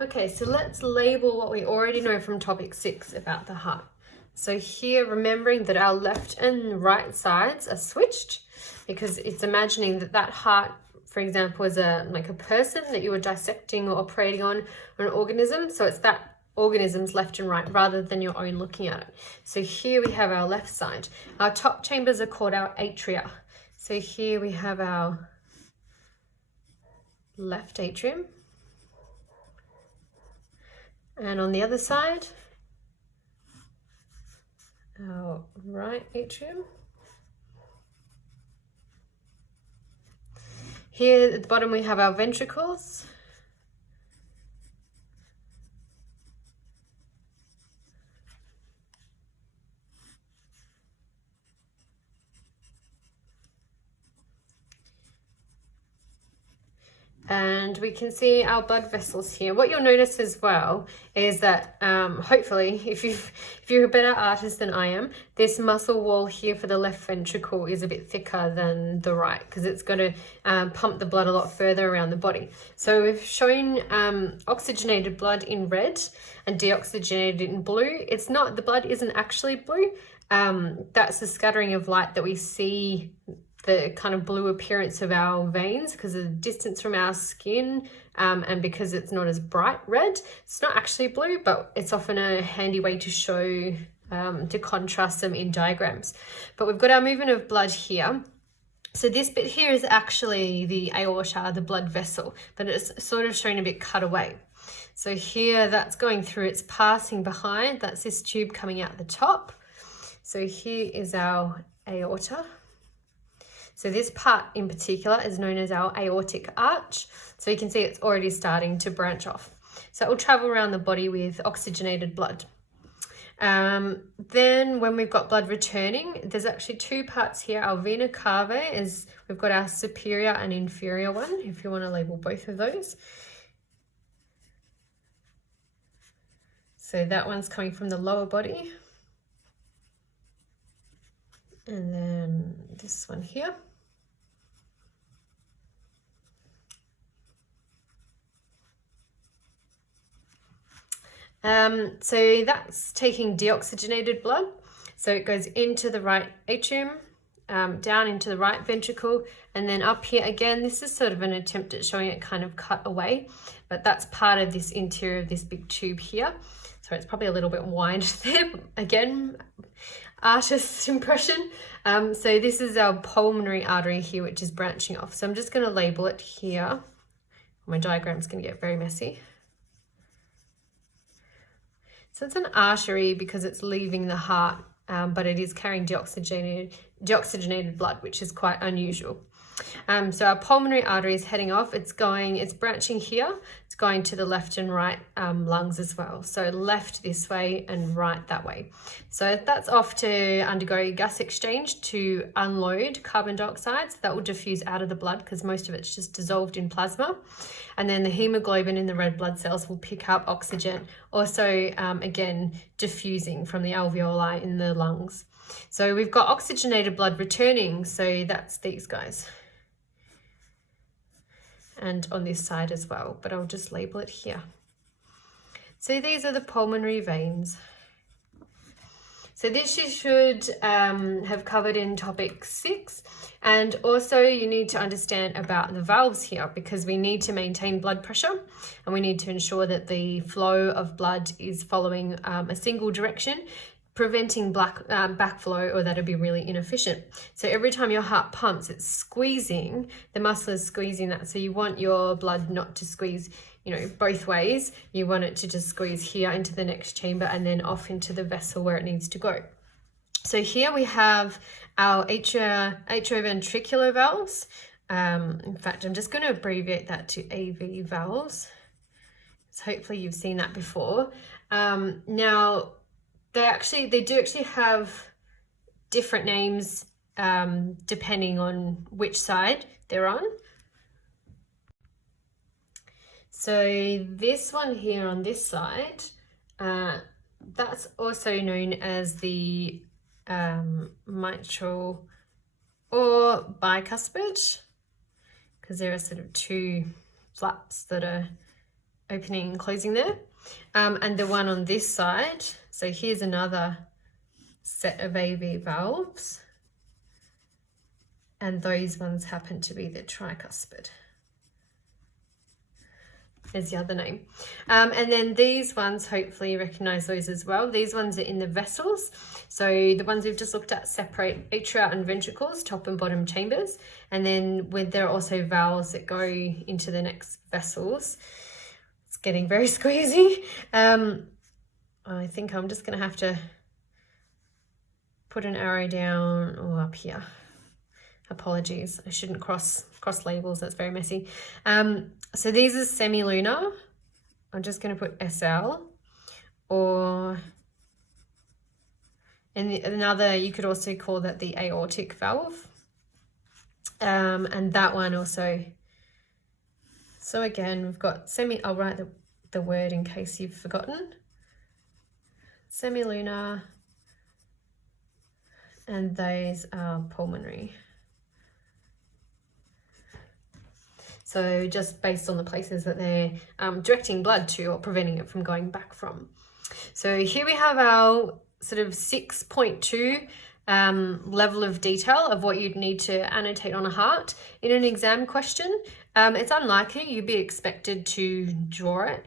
Okay, so let's label what we already know from topic 6 about the heart. So here, remembering that our left and right sides are switched, because it's imagining that that heart, for example, is like a person that you were dissecting or operating on, or an organism. So it's that organism's left and right rather than your own looking at it. So here we have our left side. Our top chambers are called our atria. So here we have our left atrium. And on the other side, our right atrium. Here at the bottom we have our ventricles. And we can see our blood vessels here. What you'll notice as well is that hopefully, if you're a better artist than I am, this muscle wall here for the left ventricle is a bit thicker than the right, because it's going to pump the blood a lot further around the body. So we've shown oxygenated blood in red and deoxygenated in blue. It's not, the blood isn't actually blue. That's the scattering of light that we see, the kind of blue appearance of our veins because of the distance from our skin, and because it's not as bright red. It's not actually blue, but it's often a handy way to show, to contrast them in diagrams. But we've got our movement of blood here. So this bit here is actually the aorta, the blood vessel, but it's sort of shown a bit cut away. So here that's going through, it's passing behind, that's this tube coming out the top. So here is our aorta. So this part in particular is known as our aortic arch. So you can see it's already starting to branch off. So it will travel around the body with oxygenated blood. Then when we've got blood returning, there's actually two parts here. Our vena cava is, we've got our superior and inferior one, if you want to label both of those. So that one's coming from the lower body. And then this one here. So that's taking deoxygenated blood. So it goes into the right atrium, down into the right ventricle, and then up here again. This is sort of an attempt at showing it kind of cut away, but that's part of this interior of this big tube here. So it's probably a little bit wide there, but again, artist's impression. So this is our pulmonary artery here, which is branching off. So I'm just going to label it here. My diagram's going to get very messy. So it's an artery because it's leaving the heart, but it is carrying deoxygenated blood, which is quite unusual. So our pulmonary artery is heading off. It's branching here. It's going to the left and right lungs as well. So left this way and right that way. So that's off to undergo gas exchange to unload carbon dioxide. So that will diffuse out of the blood because most of it's just dissolved in plasma. And then the hemoglobin in the red blood cells will pick up oxygen, also again diffusing from the alveoli in the lungs. So we've got oxygenated blood returning, so that's these guys. And on this side as well, but I'll just label it here. So these are the pulmonary veins. So this you should have covered in topic 6. And also you need to understand about the valves here, because we need to maintain blood pressure and we need to ensure that the flow of blood is following a single direction, preventing backflow, or that'll be really inefficient. So every time your heart pumps, it's squeezing, the muscle is squeezing that. So you want your blood not to squeeze, both ways. You want it to just squeeze here into the next chamber and then off into the vessel where it needs to go. So here we have our atrioventricular valves. In fact, I'm just going to abbreviate that to AV valves. So hopefully you've seen that before. Now, they do actually have different names depending on which side they're on. So this one here on this side, that's also known as the mitral or bicuspid, because there are sort of two flaps that are opening and closing there. And the one on this side, so here's another set of AV valves, and those ones happen to be the tricuspid. Is the other name. And then these ones, hopefully you recognize those as well. These ones are in the vessels. So the ones we've just looked at separate atria and ventricles, top and bottom chambers. And then there are also valves that go into the next vessels. It's getting very squeezy. I think I'm just going to have to put an arrow down or up here. Apologies, I shouldn't cross labels, that's very messy. So these are semilunar. I'm just going to put SL, or another, you could also call that the aortic valve. And that one also. So again, we've got I'll write the word in case you've forgotten. Semilunar, and those are pulmonary. So just based on the places that they're directing blood to or preventing it from going back from. So here we have our sort of 6.2 level of detail of what you'd need to annotate on a heart. In an exam question, it's unlikely you'd be expected to draw it.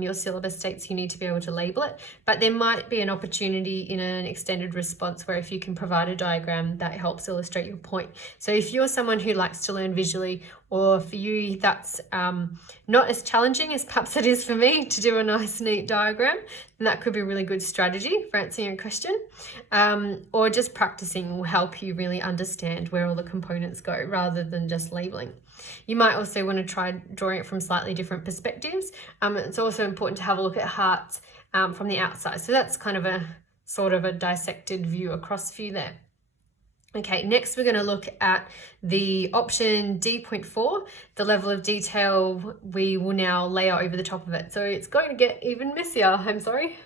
Your syllabus states you need to be able to label it, but there might be an opportunity in an extended response where if you can provide a diagram that helps illustrate your point. So if you're someone who likes to learn visually, or for you that's not as challenging as perhaps it is for me to do a nice neat diagram, then that could be a really good strategy for answering your question. Or just practicing will help you really understand where all the components go rather than just labeling. You might also want to try drawing it from slightly different perspectives. It's also important to have a look at hearts from the outside. So that's kind of a sort of a dissected view, a cross view there. Okay, next we're going to look at the option D.4, the level of detail we will now layer over the top of it. So it's going to get even messier, I'm sorry.